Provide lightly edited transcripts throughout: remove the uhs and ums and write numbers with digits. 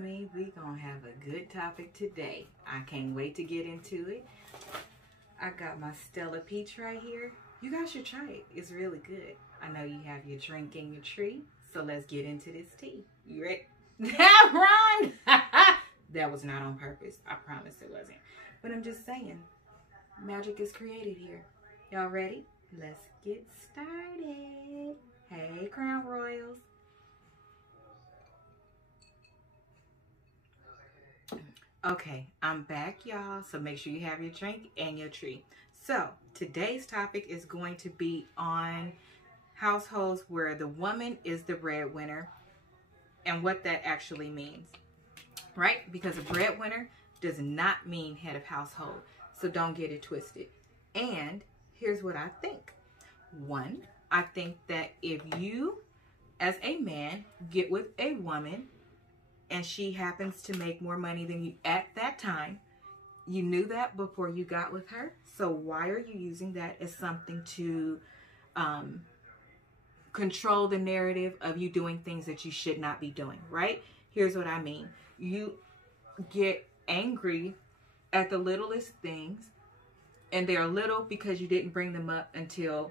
me. We gonna have a good topic today. I can't wait to get into it. I got my Stella Peach right here. You guys should try it. It's really good. I know you have your drink and your tree, so let's get into this tea. You ready? That rhymed! That was not on purpose. I promise it wasn't. But I'm just saying, magic is created here. Y'all ready? Let's get started. Hey, Crown Royals. Okay, I'm back, y'all. So make sure you have your drink and your tree. So today's topic is going to be on households where the woman is the breadwinner and what that actually means, right? Because a breadwinner does not mean head of household. So don't get it twisted. And here's what I think. One, I think that if you, as a man, get with a woman and she happens to make more money than you at that time, you knew that before you got with her. So why are you using that as something to control the narrative of you doing things that you should not be doing, right? Here's what I mean. You get angry at the littlest things, and they're little because you didn't bring them up until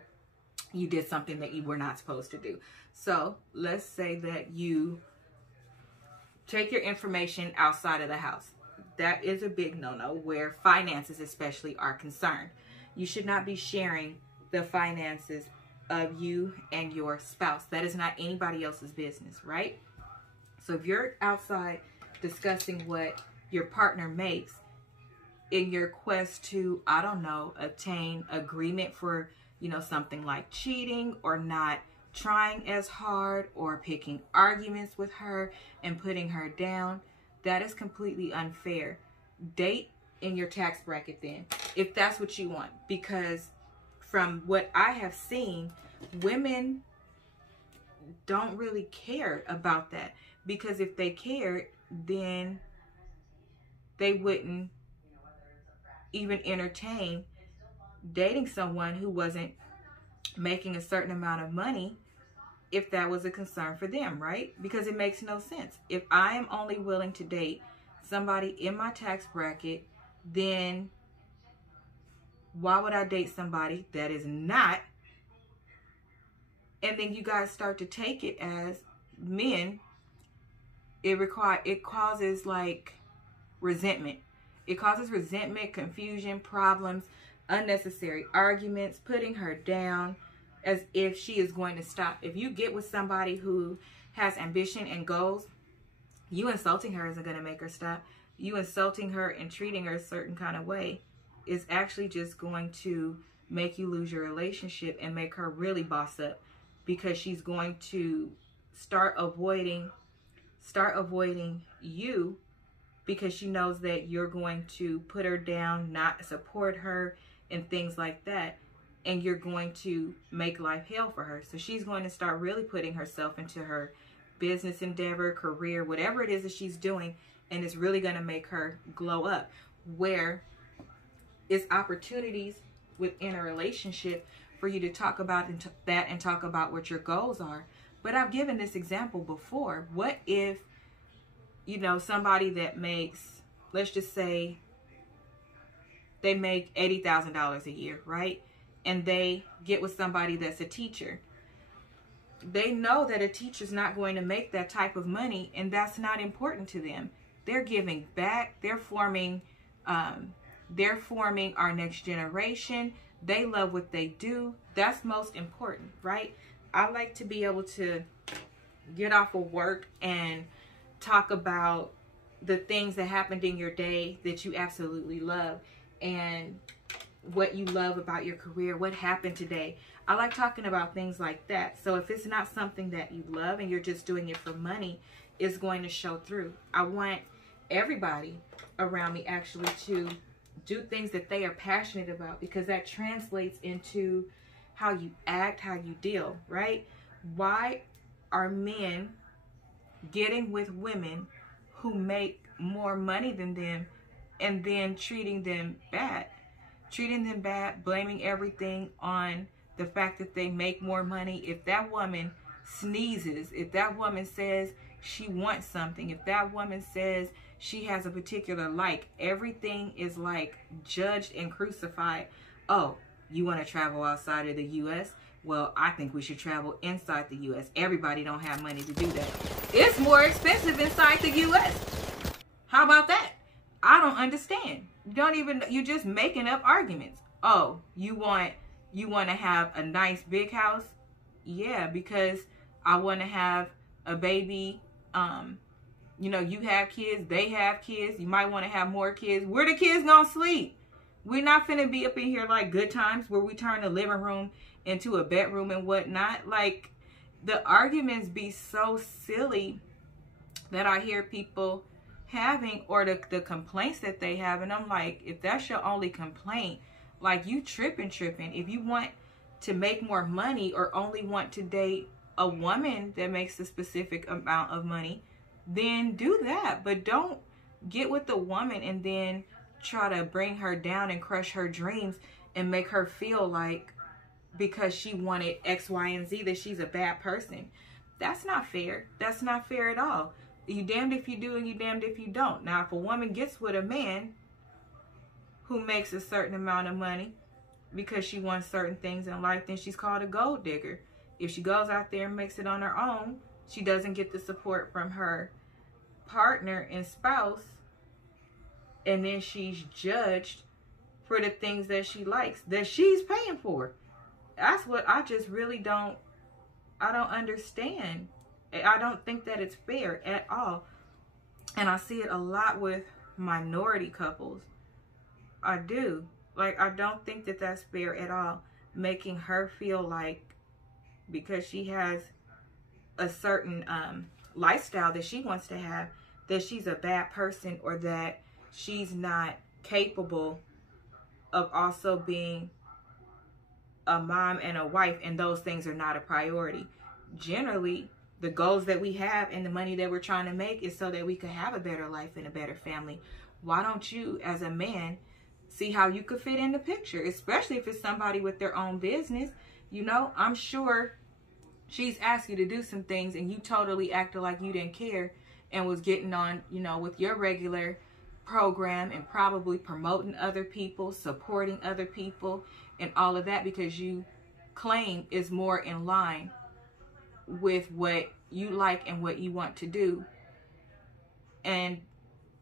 you did something that you were not supposed to do. So let's say that you take your information outside of the house. That is a big no-no where finances especially are concerned. You should not be sharing the finances of you and your spouse. That is not anybody else's business, right? So if you're outside discussing what your partner makes in your quest to, I don't know, obtain agreement for, something like cheating or not trying as hard or picking arguments with her and putting her down, that is completely unfair. Date in your tax bracket then, if that's what you want. Because from what I have seen, women don't really care about that. Because if they cared, then they wouldn't even entertain dating someone who wasn't making a certain amount of money if that was a concern for them, right? Because it makes no sense. If I am only willing to date somebody in my tax bracket, then why would I date somebody that is not? And then you guys start to take it as men, it causes like resentment. It causes resentment, confusion, problems, unnecessary arguments, putting her down as if she is going to stop. If you get with somebody who has ambition and goals, you insulting her isn't going to make her stop. You insulting her and treating her a certain kind of way is actually just going to make you lose your relationship and make her really boss up, because she's going to start avoiding you because she knows that you're going to put her down, not support her, and things like that. And you're going to make life hell for her. So she's going to start really putting herself into her business endeavor, career, whatever it is that she's doing, and it's really going to make her glow up. Where it's opportunities within a relationship for you to talk about that and talk about what your goals are. But I've given this example before. What if, somebody that makes, let's just say, they make $80,000 a year, right? And they get with somebody that's a teacher. They know that a teacher's not going to make that type of money, and that's not important to them. They're giving back. They're forming our next generation. They love what they do. That's most important, right? I like to be able to get off of work and talk about the things that happened in your day that you absolutely love, and what you love about your career, what happened today. I like talking about things like that. So if it's not something that you love and you're just doing it for money, it's going to show through. I want everybody around me actually to do things that they are passionate about, because that translates into how you act, how you deal, right? Why are men getting with women who make more money than them and then treating them bad? Treating them bad, blaming everything on the fact that they make more money. If that woman sneezes, if that woman says she wants something, if that woman says she has a particular like, everything is like judged and crucified. Oh, you want to travel outside of the U.S.? Well, I think we should travel inside the U.S. Everybody don't have money to do that. It's more expensive inside the U.S. How about that? I don't understand. You're just making up arguments. Oh, you want to have a nice big house? Yeah, because I want to have a baby. You know, you have kids, they have kids. You might want to have more kids. Where the kids gonna sleep? We're not finna be up in here like Good Times where we turn the living room into a bedroom and whatnot. Like, the arguments be so silly that I hear people having, or the complaints that they have, and I'm like, if that's your only complaint, like, you tripping. If you want to make more money or only want to date a woman that makes a specific amount of money, then do that. But don't get with the woman and then try to bring her down and crush her dreams and make her feel like because she wanted X, Y, and Z that she's a bad person. That's not fair. That's not fair at all. You damned if you do and you damned if you don't. Now, if a woman gets with a man who makes a certain amount of money because she wants certain things in life, then she's called a gold digger. If she goes out there and makes it on her own, she doesn't get the support from her partner and spouse, and then she's judged for the things that she likes, that she's paying for. That's what I just really don't understand. I don't think that it's fair at all. And I see it a lot with minority couples. I do. Like, I don't think that that's fair at all. Making her feel like because she has a certain lifestyle that she wants to have, that she's a bad person, or that she's not capable of also being a mom and a wife, and those things are not a priority. Generally, the goals that we have and the money that we're trying to make is so that we could have a better life and a better family. Why don't you, as a man, see how you could fit in the picture, especially if it's somebody with their own business? You know, I'm sure she's asked you to do some things and you totally acted like you didn't care and was getting on, you know, with your regular program and probably promoting other people, supporting other people, and all of that because you claim is more in line with what you like and what you want to do. And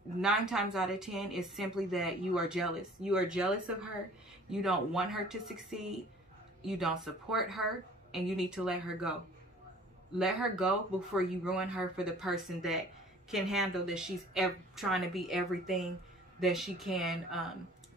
9 times out of 10 is simply that you are jealous. You are jealous of her. You don't want her to succeed. You don't support her, and you need to let her go. Let her go before you ruin her for the person that can handle that she's trying to be everything that she can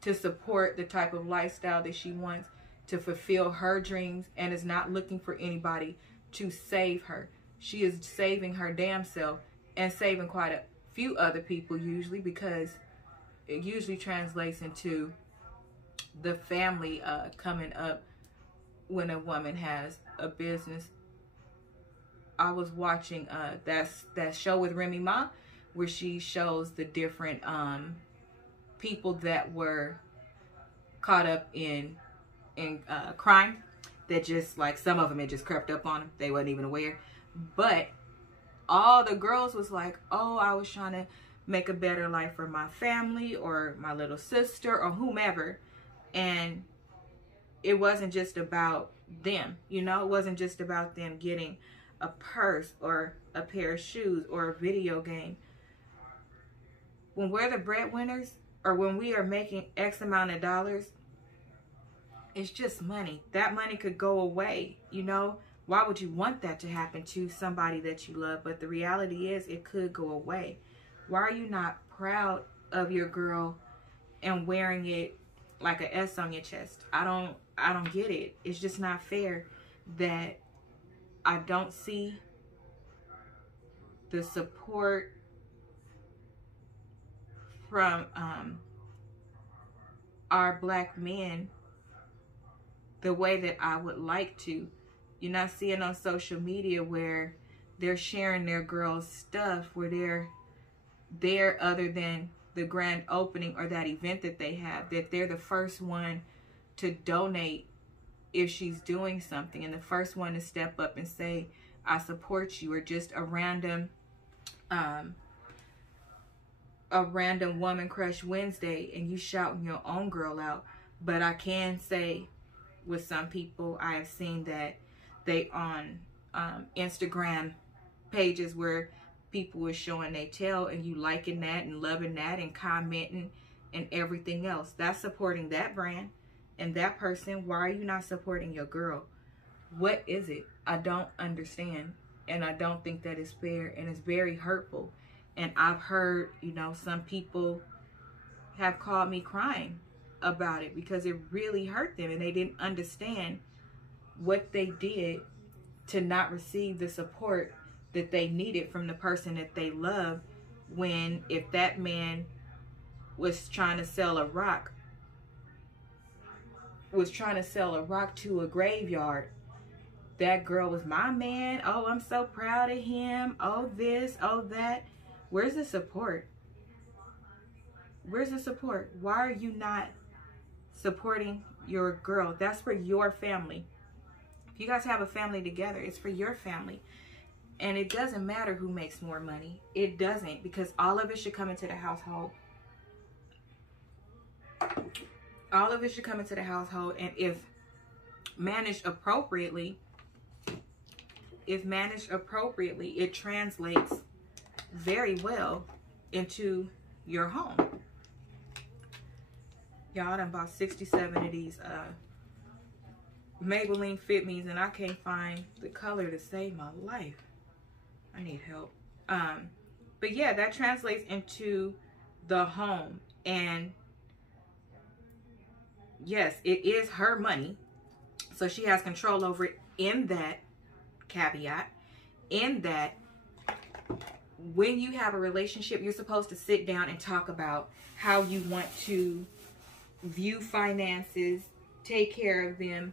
to support the type of lifestyle that she wants, to fulfill her dreams, and is not looking for anybody to save her. She is saving her damn self and saving quite a few other people usually, because it usually translates into the family coming up when a woman has a business. I was watching that show with Remy Ma, where she shows the different people that were caught up in crime, that just, like, some of them had just crept up on them. They wasn't even aware. But all the girls was like, oh, I was trying to make a better life for my family or my little sister or whomever. And it wasn't just about them, you know? It wasn't just about them getting a purse or a pair of shoes or a video game. When we're the breadwinners, or when we are making X amount of dollars, it's just money. That money could go away, you know? Why would you want that to happen to somebody that you love? But the reality is it could go away. Why are you not proud of your girl and wearing it like a S on your chest? I don't get it. It's just not fair that I don't see the support from our black men the way that I would like to. You're not seeing on social media where they're sharing their girls' stuff, where they're there other than the grand opening or that event that they have, that they're the first one to donate if she's doing something, and the first one to step up and say, I support you, or just a random a random woman crush Wednesday and you shouting your own girl out. But I can say with some people, I have seen that they on Instagram pages where people are showing their tail and you liking that and loving that and commenting and everything else. That's supporting that brand and that person. Why are you not supporting your girl? What is it? I don't understand. And I don't think that is fair, and it's very hurtful. And I've heard, you know, some people have called me crying about it because it really hurt them and they didn't understand what they did to not receive the support that they needed from the person that they love, when if that man was trying to sell a rock to a graveyard, that girl was my man. Oh, I'm so proud of him. Oh, this, oh, that. Where's the support? Where's the support? Why are you not supporting your girl? That's for your family. If you guys have a family together, it's for your family. And it doesn't matter who makes more money. It doesn't, because all of it should come into the household. All of it should come into the household. And if managed appropriately, it translates very well into your home. Y'all, I done bought 67 of these Maybelline Fit Me's and I can't find the color to save my life. I need help. But yeah, that translates into the home. And yes, it is her money. So she has control over it, in that caveat, in that when you have a relationship, you're supposed to sit down and talk about how you want to view finances, take care of them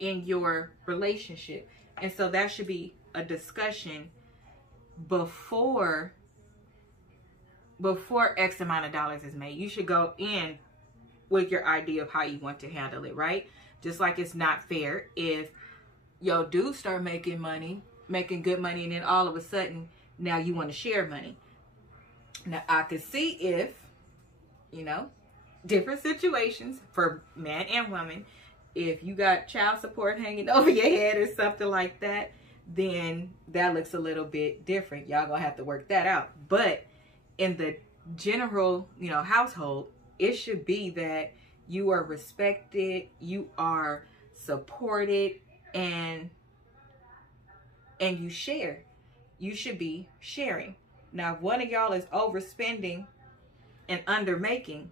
in your relationship. And so that should be a discussion before X amount of dollars is made. You should go in with your idea of how you want to handle it, right? Just like it's not fair if yo dude start making money, making good money, and then all of a sudden now you want to share money. Now I could see if, you know, different situations for man and woman, if you got child support hanging over your head or something like that, then that looks a little bit different. Y'all gonna have to work that out. But in the general, you know, household, it should be that you are respected, you are supported, and you share. You should be sharing. Now, if one of y'all is overspending and undermaking,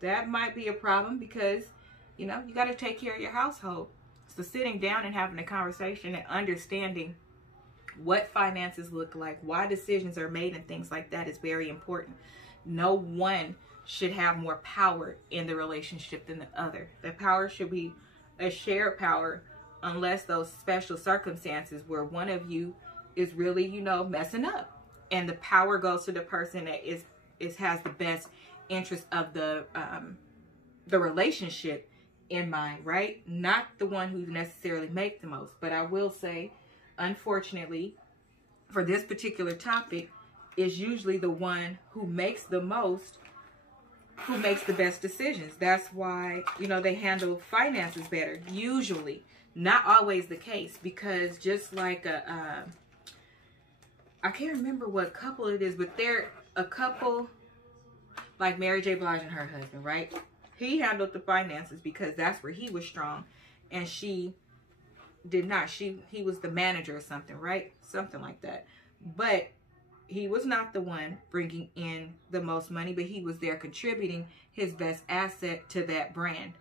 that might be a problem, because, you know, you got to take care of your household. So sitting down and having a conversation and understanding what finances look like, why decisions are made and things like that is very important. No one should have more power in the relationship than the other. The power should be a shared power, unless those special circumstances where one of you is really, you know, messing up, and the power goes to the person that has the best interest of the relationship in mind, right? Not the one who necessarily makes the most. But I will say, unfortunately, for this particular topic, is usually the one who makes the most who makes the best decisions. That's why, you know, they handle finances better. Usually, not always the case, because just like I can't remember what couple it is, but they're a couple like Mary J. Blige and her husband, right? He handled the finances because that's where he was strong, and she did not. He was the manager or something, right? Something like that. But he was not the one bringing in the most money, but he was there contributing his best asset to that brand.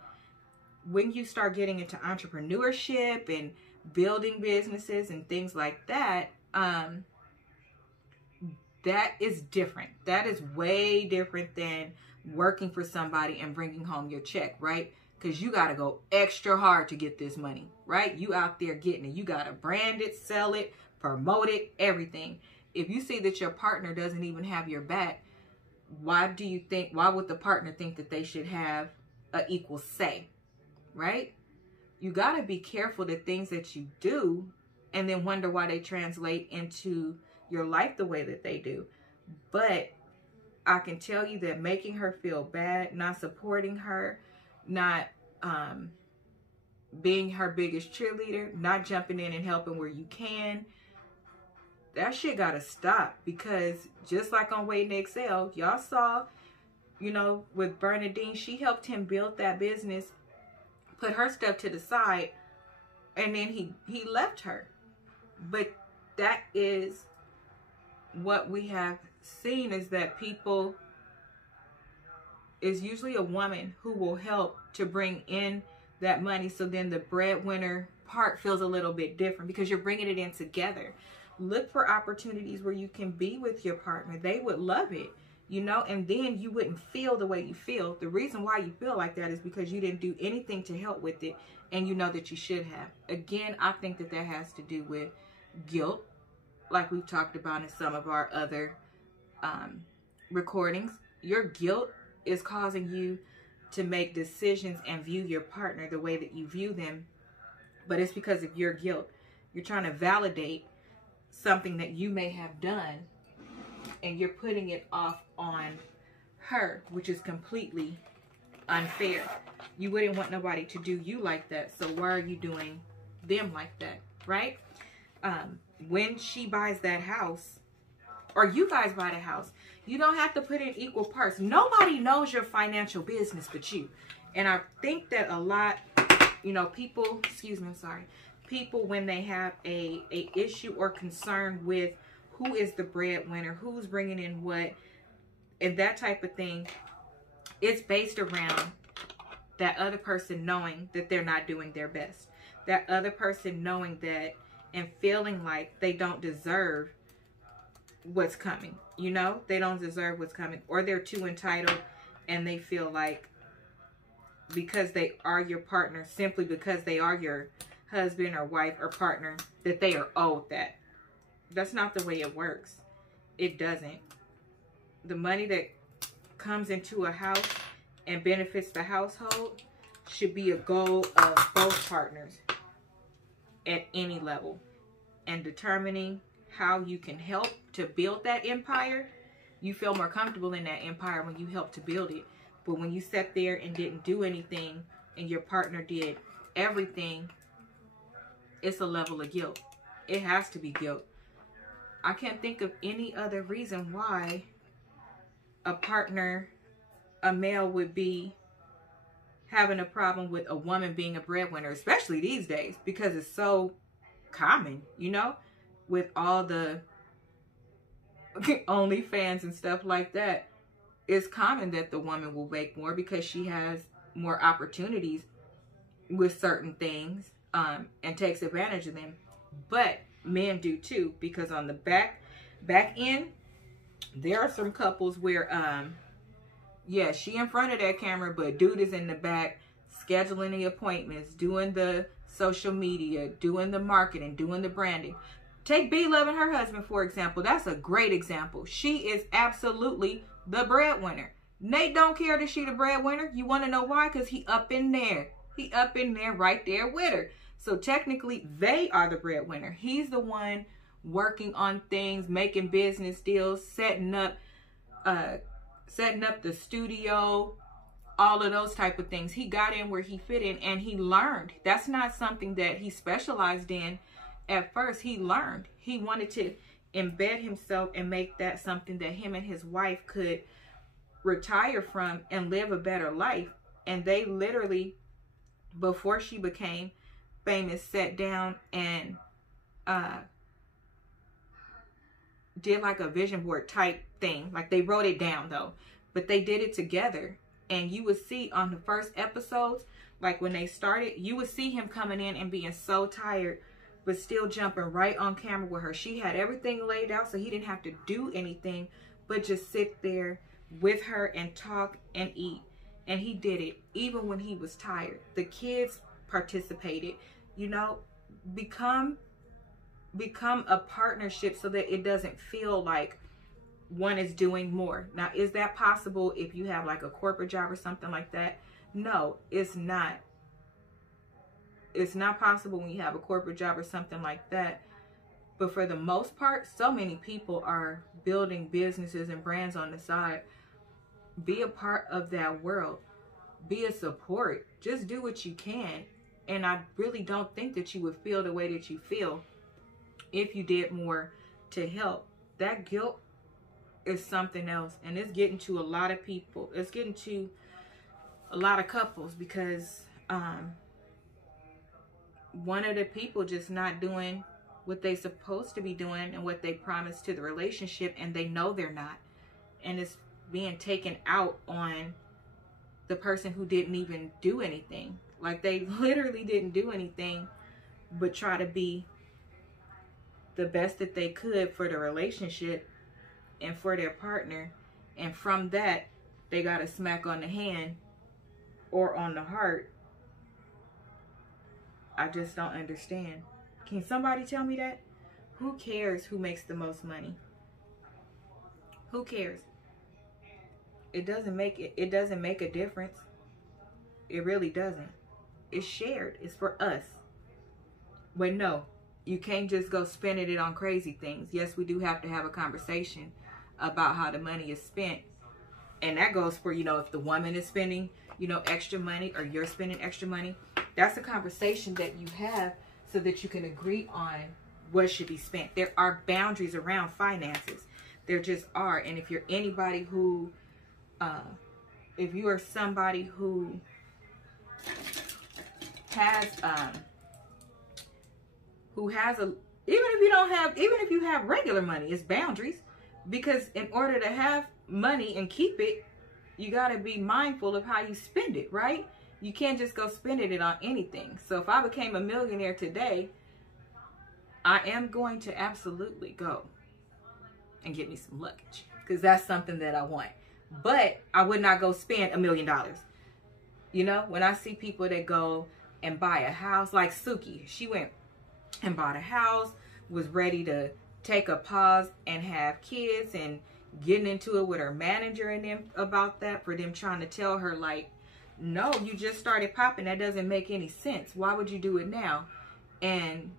When you start getting into entrepreneurship and building businesses and things like that, that is different. That is way different than working for somebody and bringing home your check, right? Because you got to go extra hard to get this money, right? You out there getting it. You got to brand it, sell it, promote it, everything. If you see that your partner doesn't even have your back, why would the partner think that they should have an equal say, right? You got to be careful the things that you do and then wonder why they translate into your life the way that they do. But I can tell you that making her feel bad, not supporting her, not being her biggest cheerleader, not jumping in and helping where you can, that shit gotta stop. Because just like on Waiting to Excel, y'all saw, you know, with Bernadine, she helped him build that business, put her stuff to the side, and then he left her. But that is what we have seen, is that people, is usually a woman who will help to bring in that money. So then the breadwinner part feels a little bit different because you're bringing it in together. Look for opportunities where you can be with your partner. They would love it, you know, and then you wouldn't feel the way you feel. The reason why you feel like that is because you didn't do anything to help with it, and you know that you should have. Again, I think that that has to do with guilt, like we've talked about in some of our other recordings. Your guilt is causing you to make decisions and view your partner the way that you view them, but it's because of your guilt. You're trying to validate something that you may have done, and you're putting it off on her, which is completely unfair. You wouldn't want nobody to do you like that, so why are you doing them like that, right? When she buys that house, or you guys buy the house, you don't have to put in equal parts. Nobody knows your financial business but you. And I think that a lot, you know, people, excuse me, I'm sorry, people, when they have a issue or concern with who is the breadwinner, who's bringing in what, and that type of thing, it's based around that other person knowing that they're not doing their best. That other person knowing that and feeling like they don't deserve what's coming. You know, they don't deserve what's coming, or they're too entitled, and they feel like because they are your partner, simply because they are your husband or wife or partner, that they are owed that. That's not the way it works. It doesn't. The money that comes into a house and benefits the household should be a goal of both partners at any level. And determining how you can help to build that empire, you feel more comfortable in that empire when you help to build it. But when you sat there and didn't do anything and your partner did everything, it's a level of guilt. It has to be guilt. I can't think of any other reason why a partner, a male, would be having a problem with a woman being a breadwinner, especially these days, because it's so common, you know, with all the OnlyFans and stuff like that. It's common that the woman will make more because she has more opportunities with certain things, and takes advantage of them. But men do too, because on the back end, there are some couples where yeah, she in front of that camera, but dude is in the back scheduling the appointments, doing the social media, doing the marketing, doing the branding. Take BBW and her husband, for example. That's a great example. She is absolutely the breadwinner. Nate don't care that she the breadwinner. You want to know why? Because he up in there. He up in there right there with her. So technically, they are the breadwinner. He's the one working on things, making business deals, setting up the studio, all of those type of things. He got in where he fit in, and he learned. That's not something that he specialized in at first. He learned. He wanted to embed himself and make that something that him and his wife could retire from and live a better life. And they literally, before she became famous, sat down and did like a vision board type thing. Like, they wrote it down though, but they did it together. And you would see on the first episodes, like when they started, you would see him coming in and being so tired, but still jumping right on camera with her. She had everything laid out, so he didn't have to do anything but just sit there with her and talk and eat. And he did it even when he was tired. The kids participated. You know, become a partnership so that it doesn't feel like one is doing more. Now, is that possible if you have like a corporate job or something like that? No, it's not. It's not possible when you have a corporate job or something like that. But for the most part, so many people are building businesses and brands on the side. Be a part of that world. Be a support. Just do what you can. And I really don't think that you would feel the way that you feel if you did more to help. That guilt is something else. And it's getting to a lot of people. It's getting to a lot of couples because one of the people just not doing what they supposed to be doing and what they promised to the relationship, and they know they're not. And it's being taken out on the person who didn't even do anything. Like, they literally didn't do anything but try to be the best that they could for the relationship and for their partner. And from that, they got a smack on the hand or on the heart. I just don't understand. Can somebody tell me that? Who cares who makes the most money? Who cares? It doesn't make a difference. It really doesn't. It's shared. It's for us. But no, you can't just go spending it on crazy things. Yes, we do have to have a conversation about how the money is spent. And that goes for, if the woman is spending, extra money, or you're spending extra money. That's a conversation that you have so that you can agree on what should be spent. There are boundaries around finances. There just are. And if you're anybody who, if you are somebody who has even if you have regular money, it's boundaries. Because in order to have money and keep it, you got to be mindful of how you spend it, right? You can't just go spending it on anything. So if I became a millionaire today, I am going to absolutely go and get me some luggage, because that's something that I want. But I would not go spend $1 million. When I see people that go and buy a house, like Suki, she went and bought a house, was ready to take a pause and have kids, and getting into it with her manager and them about that, for them trying to tell her, like, no, you just started popping. That doesn't make any sense. Why would you do it now? And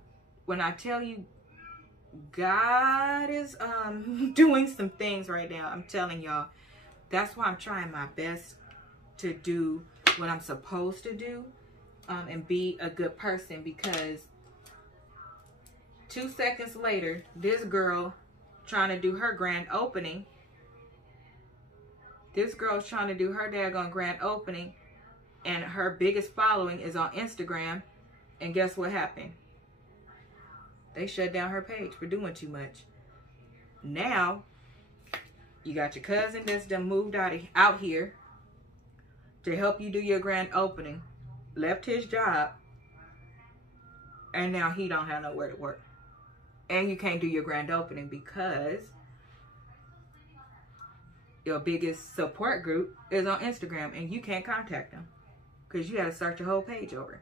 when I tell you, God is doing some things right now, I'm telling y'all, that's why I'm trying my best to do what I'm supposed to do, and be a good person. Because 2 seconds later, this girl trying to do her grand opening. This girl's trying to do her daggone grand opening, and her biggest following is on Instagram. And guess what happened? They shut down her page for doing too much. Now, you got your cousin that's done moved out here to help you do your grand opening, left his job, and now he don't have nowhere to work. And you can't do your grand opening because your biggest support group is on Instagram, and you can't contact them because you got to start your whole page over.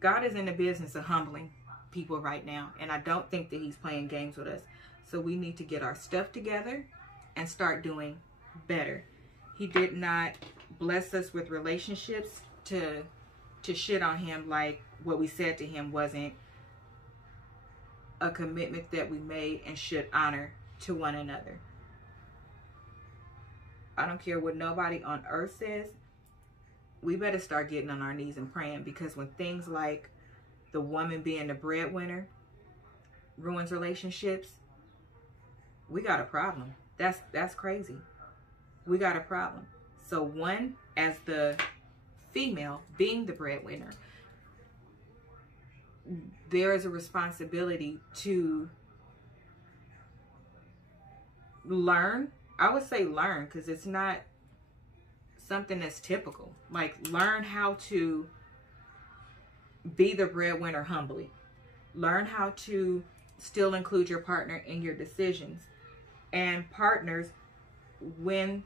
God is in the business of humbling people right now, and I don't think that he's playing games with us. So we need to get our stuff together and start doing better. He did not bless us with relationships to shit on him like what we said to him wasn't a commitment that we made and should honor to one another. I don't care what nobody on earth says. We better start getting on our knees and praying, because when things like the woman being the breadwinner ruins relationships, we got a problem. That's crazy. We got a problem. So one, as the female being the breadwinner, there is a responsibility to learn. I would say learn, because it's not something that's typical. Like, learn how to be the breadwinner humbly. Learn how to still include your partner in your decisions. And partners, when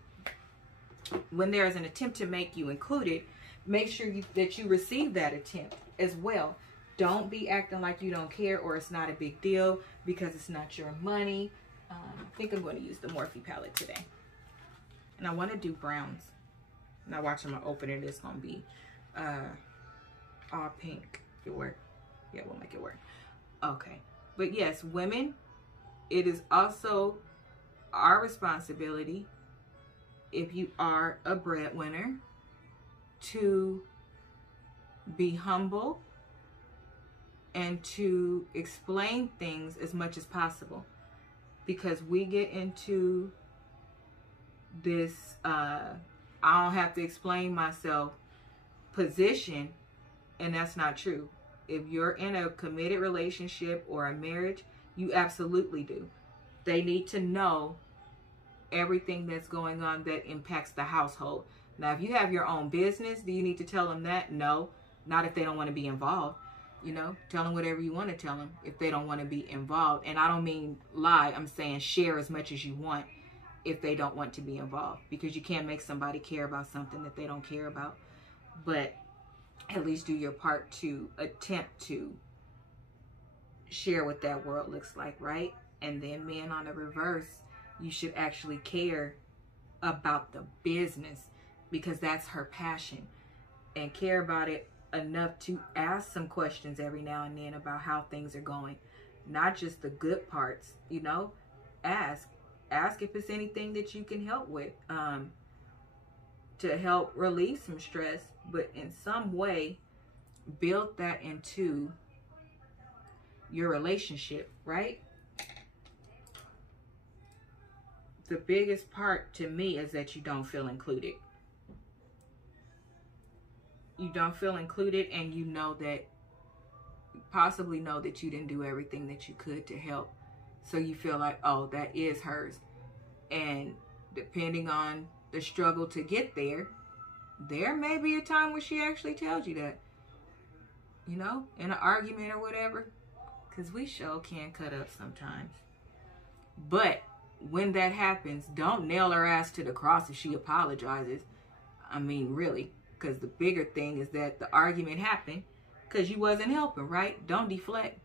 there is an attempt to make you included, make sure that you receive that attempt as well. Don't be acting like you don't care or it's not a big deal because it's not your money. I think I'm going to use the Morphe palette today. And I want to do browns. Now watch, I'm going to open it. It's going to be all pink. It work. Yeah, we'll make it work. Okay. But yes, women, it is also our responsibility, if you are a breadwinner, to be humble and to explain things as much as possible, because we get into this I don't have to explain myself position, and that's not true. If you're in a committed relationship or a marriage, you absolutely do. They need to know everything that's going on that impacts the household. Now, if you have your own business, do you need to tell them that? No, not if they don't want to be involved. You know, tell them whatever you want to tell them if they don't want to be involved. And I don't mean lie. I'm saying share as much as you want if they don't want to be involved, because you can't make somebody care about something that they don't care about. But at least do your part to attempt to share what that world looks like, right? And then men, on the reverse, you should actually care about the business, because that's her passion, and care about it enough to ask some questions every now and then about how things are going, not just the good parts. You know, ask if it's anything that you can help with, to help relieve some stress, but in some way build that into your relationship, right? The biggest part to me is that you don't feel included. You don't feel included, and you know that, possibly know that you didn't do everything that you could to help. So you feel like, oh, that is hers. And depending on the struggle to get there, there may be a time where she actually tells you that, you know, in an argument or whatever, because we sure can cut up sometimes. But when that happens, don't nail her ass to the cross if she apologizes. I mean, really, because the bigger thing is that the argument happened because you wasn't helping, right? Don't deflect.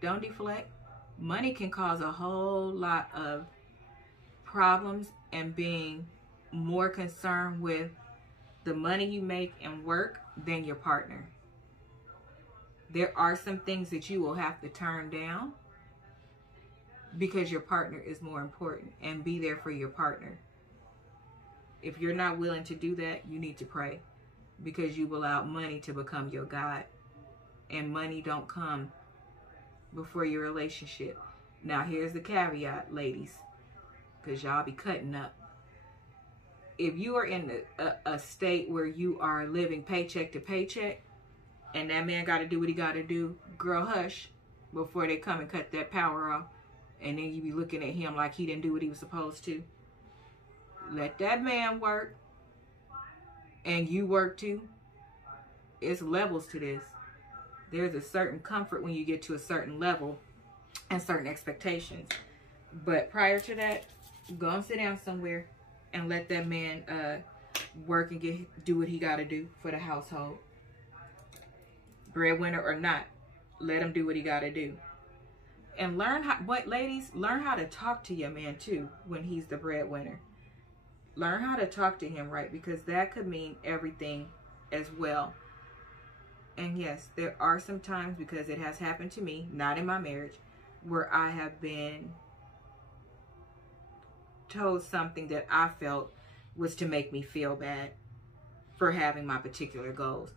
Don't deflect. Money can cause a whole lot of problems, and being more concerned with the money you make and work than your partner. There are some things that you will have to turn down because your partner is more important, and be there for your partner. If you're not willing to do that, you need to pray, because you've allowed money to become your God, and money don't come before your relationship. Now, here's the caveat, ladies, because y'all be cutting up. If you are in a state where you are living paycheck to paycheck, and that man got to do what he got to do, girl, hush, before they come and cut that power off, and then you be looking at him like he didn't do what he was supposed to. Let that man work, and you work too. It's levels to this. There's a certain comfort when you get to a certain level and certain expectations. But prior to that, go and sit down somewhere and let that man work and do what he got to do for the household. Breadwinner or not, let him do what he got to do. And learn how, ladies, learn how to talk to your man too when he's the breadwinner. Learn how to talk to him, right? Because that could mean everything as well. And yes, there are some times, because it has happened to me, not in my marriage, where I have been told something that I felt was to make me feel bad for having my particular goals.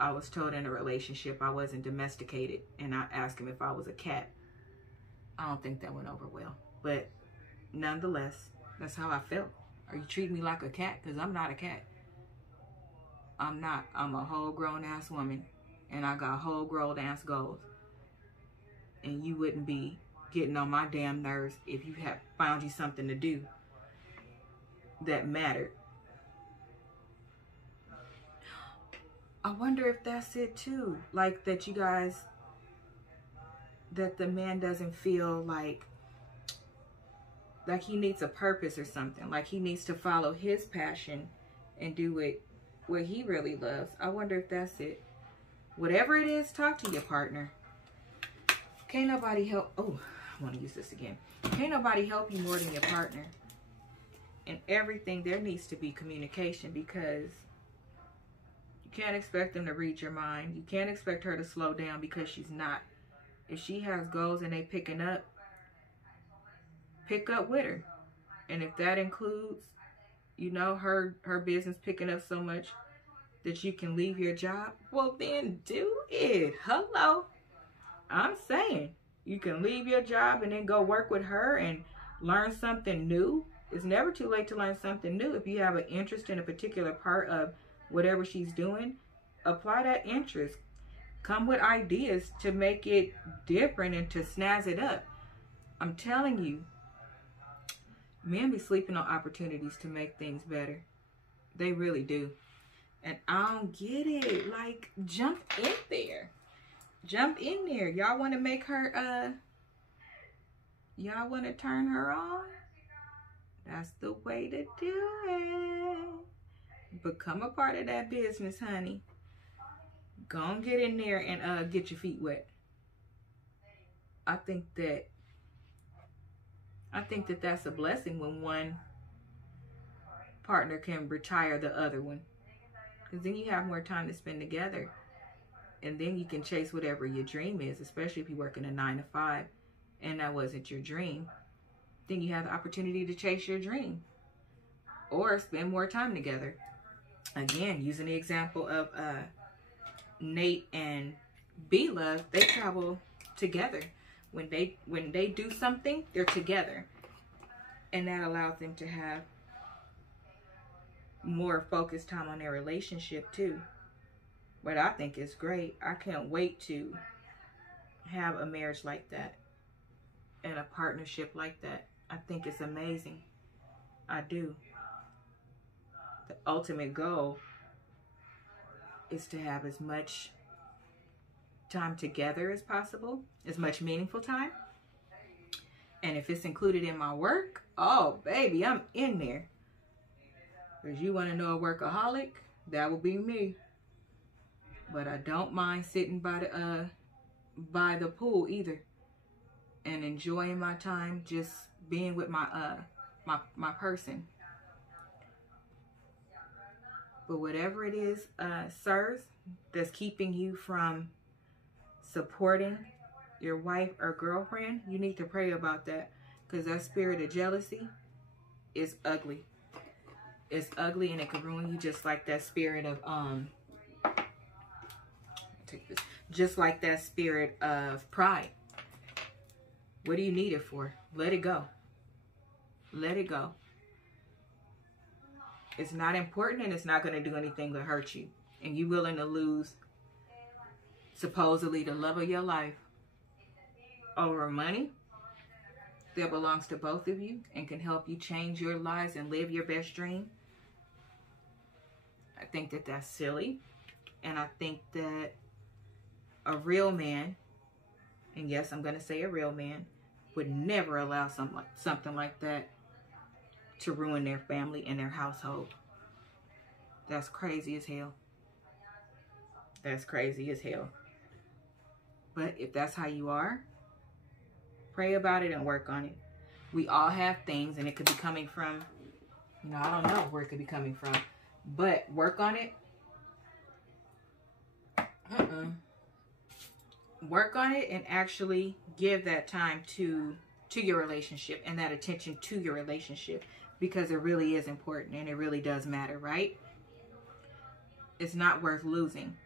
I was told in a relationship I wasn't domesticated, and I asked him if I was a cat. I don't think that went over well, but nonetheless, that's how I felt. Are you treating me like a cat? Because I'm not a cat. I'm not. I'm a whole grown ass woman, and I got whole grown ass goals. And you wouldn't be getting on my damn nerves if you had found you something to do that mattered. I wonder if that's it too. Like that you guys, that the man doesn't feel like he needs a purpose or something. Like he needs to follow his passion and do it what he really loves. I wonder if that's it. Whatever it is, talk to your partner. Can't nobody help. Oh, I want to use this again. Can't nobody help you more than your partner. In everything, there needs to be communication, because You can't expect them to read your mind. You can't expect her to slow down because she's not. If she has goals and they picking up, pick up with her. And if that includes, you know, her business picking up so much that you can leave your job, well then do it. Hello. I'm saying you can leave your job and then go work with her and learn something new. It's never too late to learn something new. If you have an interest in a particular part of whatever she's doing, apply that interest. Come with ideas to make it different and to snazz it up. I'm telling you, men be sleeping on opportunities to make things better. They really do. And I don't get it. Like, jump in there. Jump in there. Y'all want to make her, y'all want to turn her on? That's the way to do it. Become a part of that business, honey. Go and get in there and get your feet wet. I think that that's a blessing when one partner can retire the other one. Because then you have more time to spend together. And then you can chase whatever your dream is, especially if you work in a 9-to-5 and that wasn't your dream. Then you have the opportunity to chase your dream or spend more time together. Again, using the example of Nate and B-Love, they travel together. When they do something, they're together. And that allows them to have more focused time on their relationship too. But I think it's great. I can't wait to have a marriage like that and a partnership like that. I think it's amazing. I do. The ultimate goal is to have as much time together as possible, as much meaningful time. And if it's included in my work, oh baby, I'm in there. Because you want to know a workaholic, that will be me. But I don't mind sitting by the pool either, and enjoying my time, just being with my my person. But whatever it is, sirs, that's keeping you from supporting your wife or girlfriend, you need to pray about that, because that spirit of jealousy is ugly. It's ugly, and it can ruin you, just like that spirit of just like that spirit of pride. What do you need it for? Let it go. Let it go. It's not important, and it's not going to do anything to hurt you. And you're willing to lose supposedly the love of your life over money that belongs to both of you and can help you change your lives and live your best dream. I think that that's silly. And I think that a real man, and yes, I'm going to say a real man, would never allow something like that to ruin their family and their household. That's crazy as hell. That's crazy as hell. But if that's how you are, pray about it and work on it. We all have things, and it could be coming from, you know, I don't know where it could be coming from, but work on it. Work on it and actually give that time to your relationship and that attention to your relationship, because it really is important and it really does matter, right? It's not worth losing.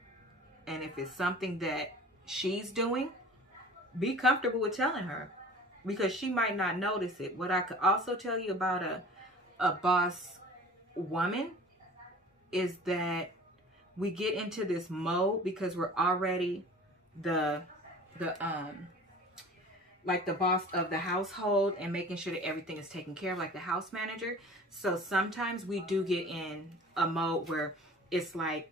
And if it's something that she's doing, be comfortable with telling her, because she might not notice it. What I could also tell you about a boss woman is that we get into this mode because we're already like the boss of the household and making sure that everything is taken care of, like the house manager. So sometimes we do get in a mode where it's like,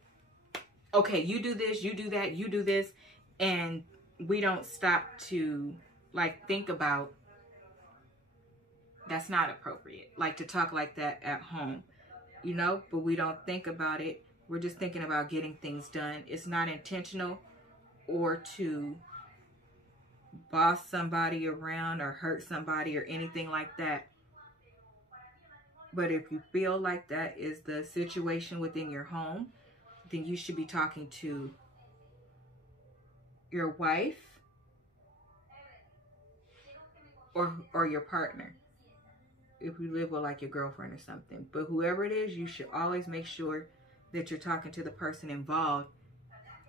okay, you do this, you do that, you do this, and we don't stop to like think about, that's not appropriate, like to talk like that at home, you know, but we don't think about it. We're just thinking about getting things done. It's not intentional or to boss somebody around or hurt somebody or anything like that. But if you feel like that is the situation within your home, then you should be talking to your wife or your partner. If you live with like your girlfriend or something. But whoever it is, you should always make sure that you're talking to the person involved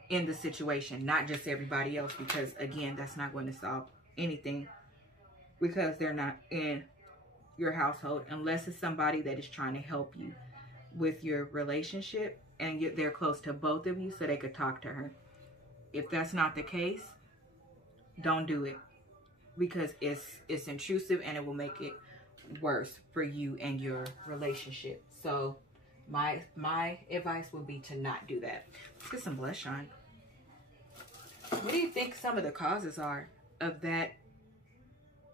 in the situation, not just everybody else, because again, that's not going to solve anything because they're not in your household, unless it's somebody that is trying to help you with your relationship and they're close to both of you so they could talk to her. If that's not the case, don't do it, because it's intrusive and it will make it worse for you and your relationship. So my advice would be to not do that. Let's get some blush on. What do you think some of the causes are of that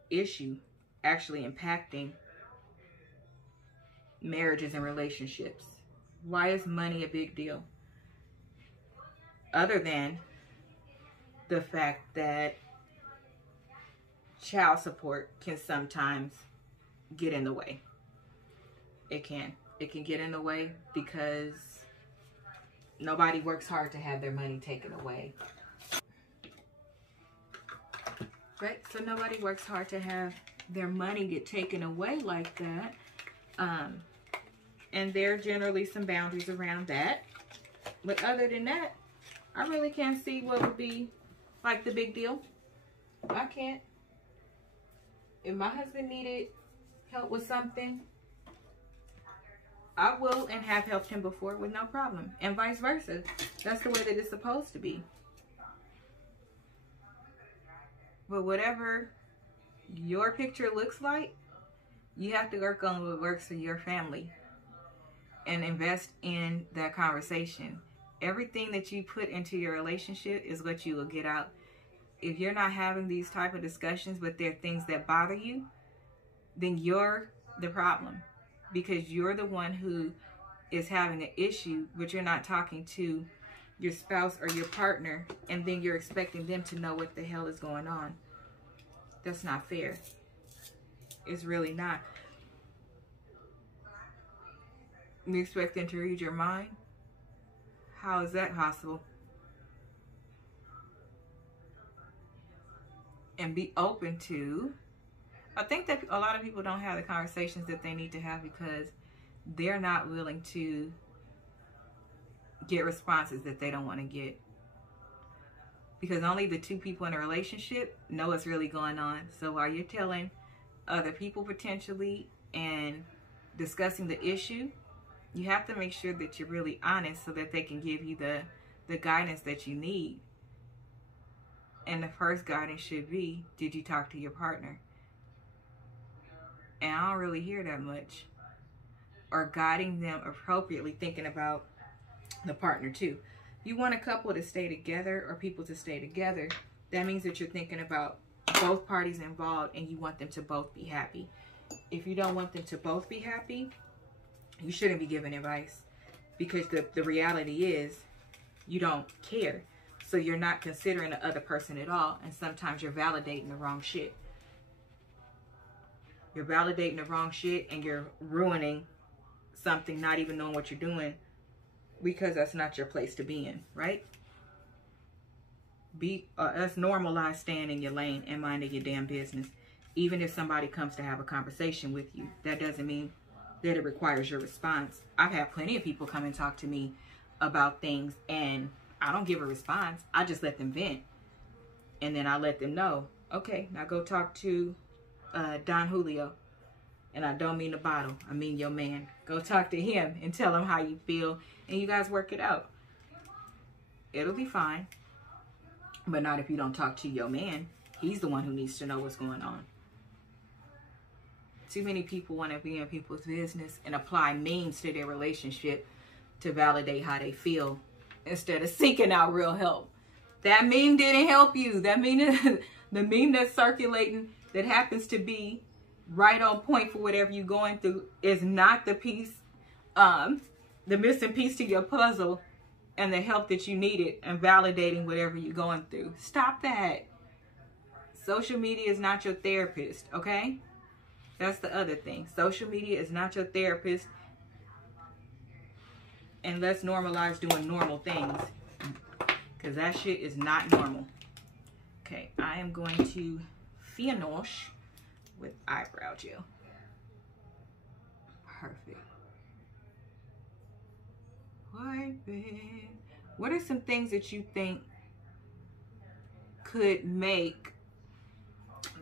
issue actually impacting marriages and relationships? Why is money a big deal? Other than the fact that child support can sometimes get in the way. It can get in the way because nobody works hard to have their money taken away. Right? So nobody works hard to have their money get taken away like that. And there are generally some boundaries around that. But other than that, I really can't see what would be like the big deal. I can't. If my husband needed help with something, I will and have helped him before with no problem. And vice versa. That's the way that it's supposed to be. But whatever your picture looks like, you have to work on what works for your family and invest in that conversation. Everything that you put into your relationship is what you will get out. If you're not having these type of discussions, but they're things that bother you, then you're the problem, because you're the one who is having an issue, but you're not talking to your spouse or your partner, and then you're expecting them to know what the hell is going on. That's not fair. It's really not. You expect them to read your mind? How is that possible? And be open to, I think that a lot of people don't have the conversations that they need to have because they're not willing to get responses that they don't want to get. Because only the two people in a relationship know what's really going on. So while you're telling other people potentially and discussing the issue, you have to make sure that you're really honest so that they can give you the guidance that you need. And the first guidance should be, did you talk to your partner? And I don't really hear that much. Or guiding them appropriately, thinking about the partner too. You want a couple to stay together or people to stay together. That means that you're thinking about both parties involved and you want them to both be happy. If you don't want them to both be happy, you shouldn't be giving advice, because the reality is you don't care. So you're not considering the other person at all, and sometimes you're validating the wrong shit. You're validating the wrong shit and you're ruining something, not even knowing what you're doing, because that's not your place to be in, right? Let's normalize staying in your lane and minding your damn business. Even if somebody comes to have a conversation with you, that doesn't mean that it requires your response. I've had plenty of people come and talk to me about things and I don't give a response. I just let them vent. And then I let them know, okay, now go talk to Don Julio. And I don't mean the bottle, I mean your man. Go talk to him and tell him how you feel, and you guys work it out. It'll be fine. But not if you don't talk to your man. He's the one who needs to know what's going on. Too many people want to be in people's business and apply memes to their relationship to validate how they feel instead of seeking out real help. That meme didn't help you. That meme, the meme that's circulating that happens to be right on point for whatever you're going through is not the piece, the missing piece to your puzzle and the help that you needed and validating whatever you're going through. Stop that. Social media is not your therapist, okay? That's the other thing. Social media is not your therapist. And let's normalize doing normal things, because that shit is not normal. Okay, I am going to finish with eyebrow gel. Perfect. What are some things that you think could make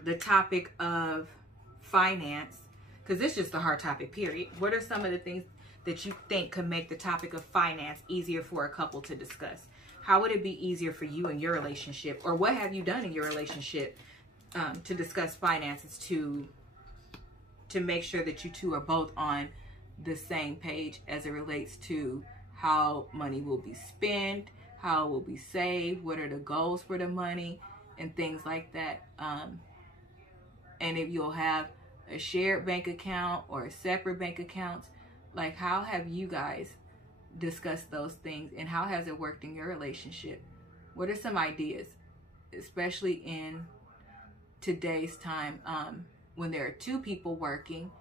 the topic of finance, because it's just a hard topic, period. What are some of the things that you think could make the topic of finance easier for a couple to discuss? How would it be easier for you in your relationship? Or what have you done in your relationship to discuss finances to make sure that you two are both on the same page as it relates to how money will be spent, how it will be saved, what are the goals for the money, and things like that. And if you'll have a shared bank account or a separate bank accounts, like how have you guys discussed those things, and how has it worked in your relationship? What are some ideas, especially in today's time, when there are two people working,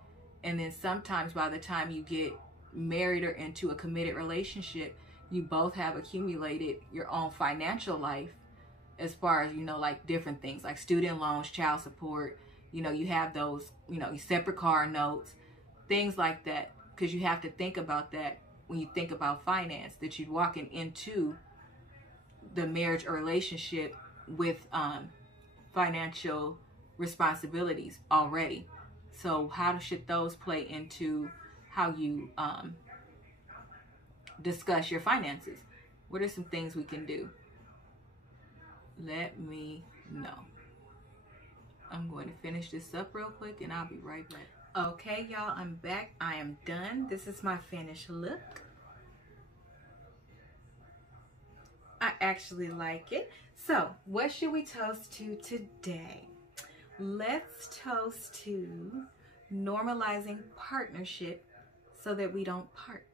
and then sometimes by the time you get married or into a committed relationship, you both have accumulated your own financial life, as far as, you know, like different things like student loans, child support, you know, you have those, you know, separate car notes, things like that, because you have to think about that when you think about finance, that you're walking into the marriage or relationship with financial responsibilities already. So how should those play into how you discuss your finances? What are some things we can do? Let me know. I'm going to finish this up real quick and I'll be right back. Okay, y'all, I'm back. I am done. This is my finished look. I actually like it. So, what should we toast to today? Let's toast to normalizing partnership so that we don't part.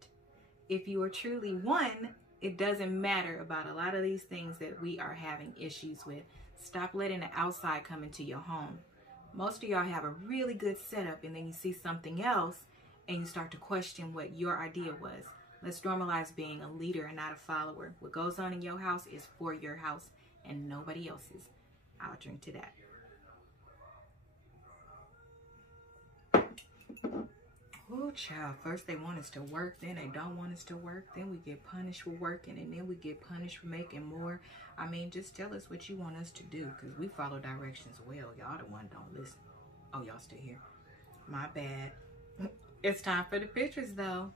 If you are truly one, it doesn't matter about a lot of these things that we are having issues with. Stop letting the outside come into your home. Most of y'all have a really good setup, and then you see something else and you start to question what your idea was. Let's normalize being a leader and not a follower. What goes on in your house is for your house and nobody else's. I'll drink to that. Oh, child. First they want us to work, then they don't want us to work. Then we get punished for working, and then we get punished for making more. I mean, just tell us what you want us to do, because we follow directions well. Y'all the one don't listen. Oh, y'all still here. My bad. It's time for the pictures, though.